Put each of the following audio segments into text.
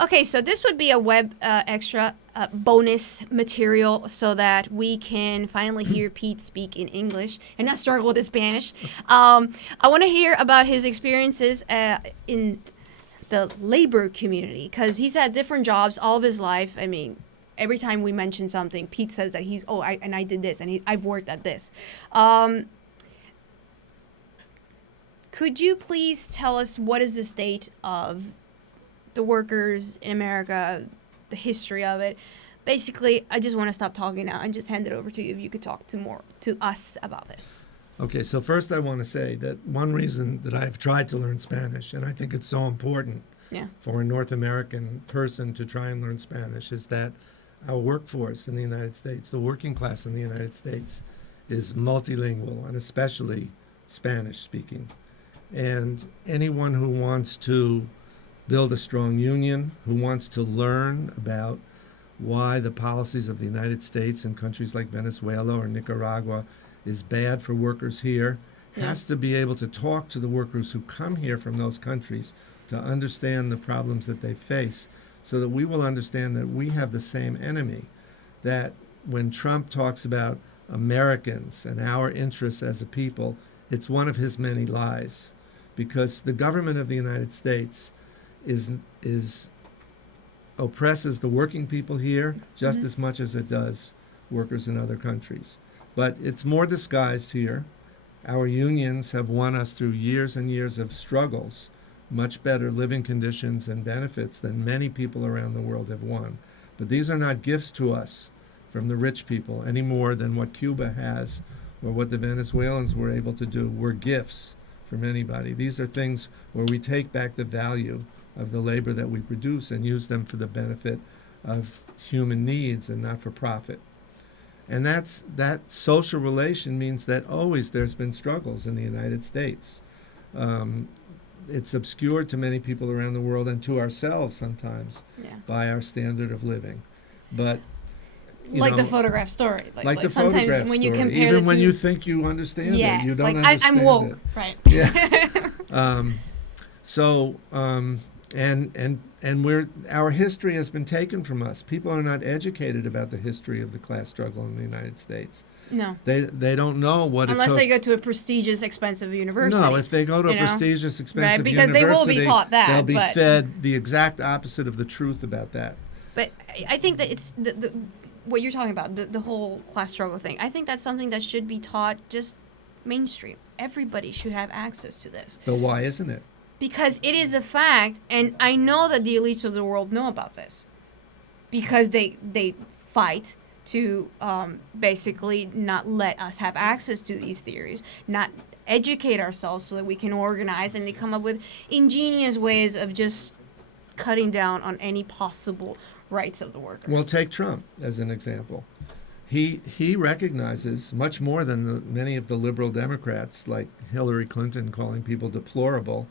Okay, so this would be a web extra bonus material so that we can finally hear Pete speak in English and not struggle with the Spanish. I want to hear about his experiences in the labor community because he's had different jobs all of his life. I mean, every time we mention something, Pete says that I did this and I've worked at this. Could you please tell us what is the state of the workers in America, the history of it? Basically, I just want to stop talking now and just hand it over to you if you could talk to us about this. Okay, so first I want to say that one reason that I've tried to learn Spanish, and I think it's so important Yeah. for a North American person to try and learn Spanish, is that our workforce in the United States, the working class in the United States, is multilingual and especially Spanish speaking. And anyone who wants to build a strong union, who wants to learn about why the policies of the United States in countries like Venezuela or Nicaragua is bad for workers here, has to be able to talk to the workers who come here from those countries to understand the problems that they face so that we will understand that we have the same enemy. That when Trump talks about Americans and our interests as a people, it's one of his many lies. Because the government of the United States is oppresses the working people here just as much as it does workers in other countries. But it's more disguised here. Our unions have won us through years and years of struggles, much better living conditions and benefits than many people around the world have won. But these are not gifts to us from the rich people any more than what Cuba has or what the Venezuelans were able to do were gifts from anybody. These are things where we take back the value of the labor that we produce and use them for the benefit of human needs and not for profit. And that social relation means that always there's been struggles in the United States. It's obscured to many people around the world and to ourselves sometimes by our standard of living. But like the photograph story. Like the sometimes photograph when you story. compare Even the when two, you think you understand it, you don't like understand I'm woke, it. right? Yeah. So our history has been taken from us. People are not educated about the history of the class struggle in the United States. No. They don't know what Unless it took. they go to a prestigious, expensive university. No, if they go to a prestigious, expensive because university, they will be taught that. They'll be fed the exact opposite of the truth about that. But I think that it's what you're talking about, the whole class struggle thing. I think that's something that should be taught just mainstream. Everybody should have access to this. But why isn't it? Because it is a fact, and I know that the elites of the world know about this. Because they fight to basically not let us have access to these theories, not educate ourselves so that we can organize, and they come up with ingenious ways of just cutting down on any possible rights of the workers. Well, take Trump as an example. He recognizes much more than many of the liberal Democrats, like Hillary Clinton calling people deplorable,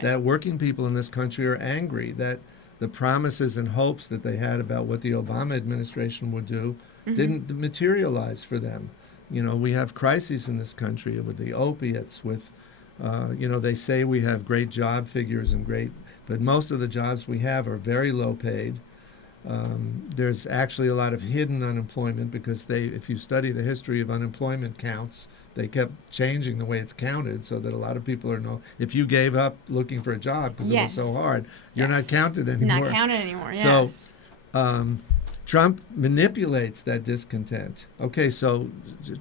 that working people in this country are angry, that the promises and hopes that they had about what the Obama administration would do didn't materialize for them. We have crises in this country with the opiates, with, they say we have great job figures but most of the jobs we have are very low paid. There's actually a lot of hidden unemployment because if you study the history of unemployment counts, they kept changing the way it's counted so that a lot of people if you gave up looking for a job because it was so hard, you're not counted anymore. Not counted anymore, yes. So Trump manipulates that discontent. Okay, so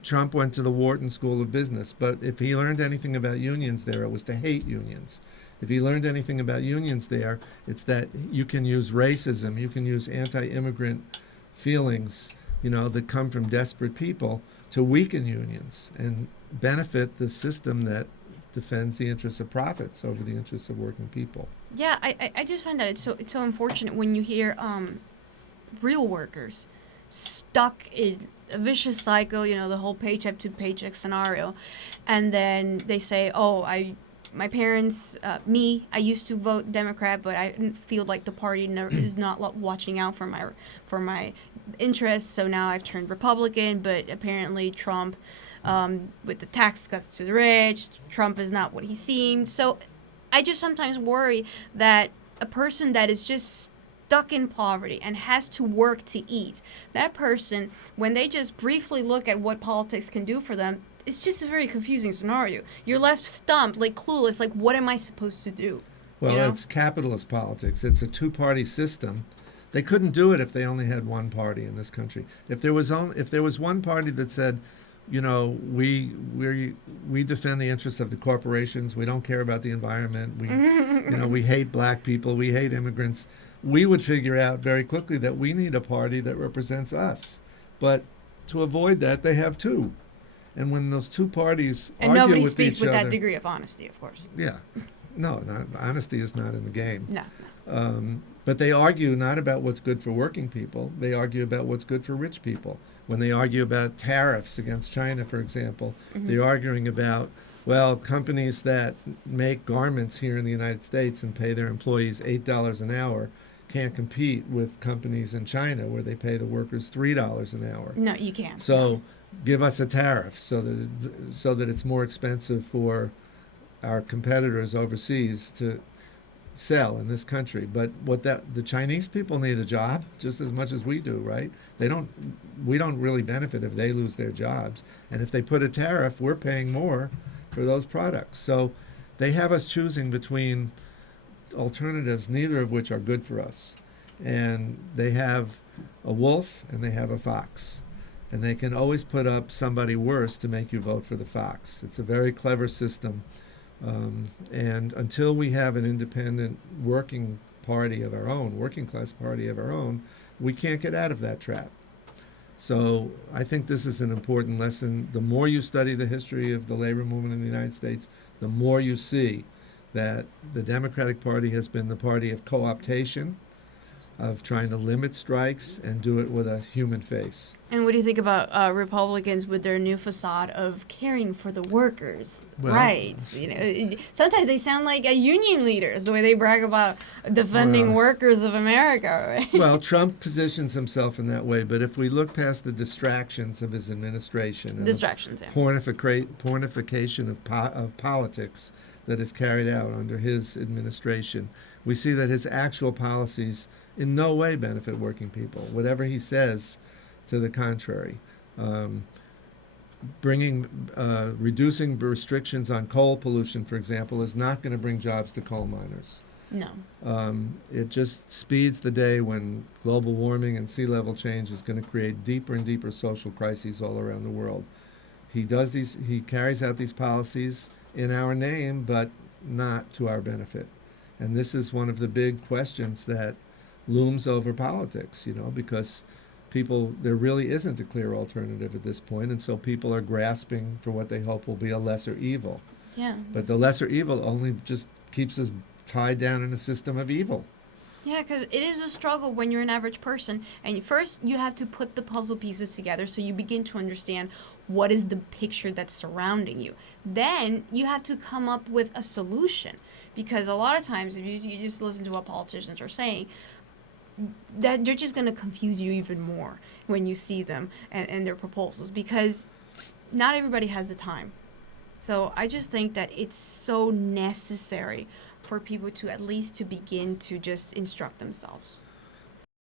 Trump went to the Wharton School of Business, but if he learned anything about unions there, it was to hate unions. If he learned anything about unions there, it's that you can use racism, you can use anti-immigrant feelings, that come from desperate people to weaken unions and benefit the system that defends the interests of profits over the interests of working people. Yeah, I just find that it's so unfortunate when you hear real workers stuck in a vicious cycle, the whole paycheck to paycheck scenario, and then they say, my parents, I used to vote Democrat, but I feel like the party is not watching out for my interests, so now I've turned Republican, but apparently Trump, with the tax cuts to the rich, Trump is not what he seemed. So I just sometimes worry that a person that is just stuck in poverty and has to work to eat, that person, when they just briefly look at what politics can do for them, it's just a very confusing scenario. You're left stumped, like clueless, like what am I supposed to do? Well, You know? it's capitalist politics. It's a two-party system. They couldn't do it if they only had one party in this country. If there was one party that said, you know, we defend the interests of the corporations. We don't care about the environment. We hate black people. We hate immigrants. We would figure out very quickly that we need a party that represents us. But to avoid that, they have two. And when those two parties And argue nobody with speaks each with other, that degree of honesty, of course. yeah, no, honesty is not in the game. No. But they argue not about what's good for working people. They argue about what's good for rich people. When they argue about tariffs against China, for example, they're arguing about, well, companies that make garments here in the United States and pay their employees $8 an hour can't compete with companies in China where they pay the workers $3 an hour. No, you can't. So give us a tariff so that it's more expensive for our competitors overseas to sell in this country. But the Chinese people need a job just as much as we do, right? We don't really benefit if they lose their jobs. And if they put a tariff, we're paying more for those products. So they have us choosing between alternatives, neither of which are good for us. And they have a wolf and they have a fox. And they can always put up somebody worse to make you vote for the fox. It's a very clever system. And until we have an independent working party of our own, working class party of our own, we can't get out of that trap. So I think this is an important lesson. The more you study the history of the labor movement in the United States, the more you see that the Democratic Party has been the party of co-optation, of trying to limit strikes and do it with a human face. And what do you think about Republicans with their new facade of caring for the workers' Well, rights? Sometimes they sound like union leaders the way they brag about defending workers of America. Right? Well, Trump positions himself in that way, but if we look past the distractions of his administration, and Distractions, yeah. pornification of politics that is carried out under his administration, we see that his actual policies in no way benefit working people. Whatever he says to the contrary. Reducing restrictions on coal pollution, for example, is not going to bring jobs to coal miners. No. It just speeds the day when global warming and sea level change is going to create deeper and deeper social crises all around the world. He carries out these policies in our name, but not to our benefit. And this is one of the big questions that looms over politics, because there really isn't a clear alternative at this point, and so people are grasping for what they hope will be a lesser evil. Yeah. But the lesser evil only just keeps us tied down in a system of evil. Yeah, because it is a struggle when you're an average person. And first, you have to put the puzzle pieces together so you begin to understand what is the picture that's surrounding you. Then you have to come up with a solution. Because a lot of times, if you just listen to what politicians are saying, that they're just going to confuse you even more when you see them and their proposals. Because not everybody has the time. So I just think that it's so necessary for people to at least to begin to just instruct themselves.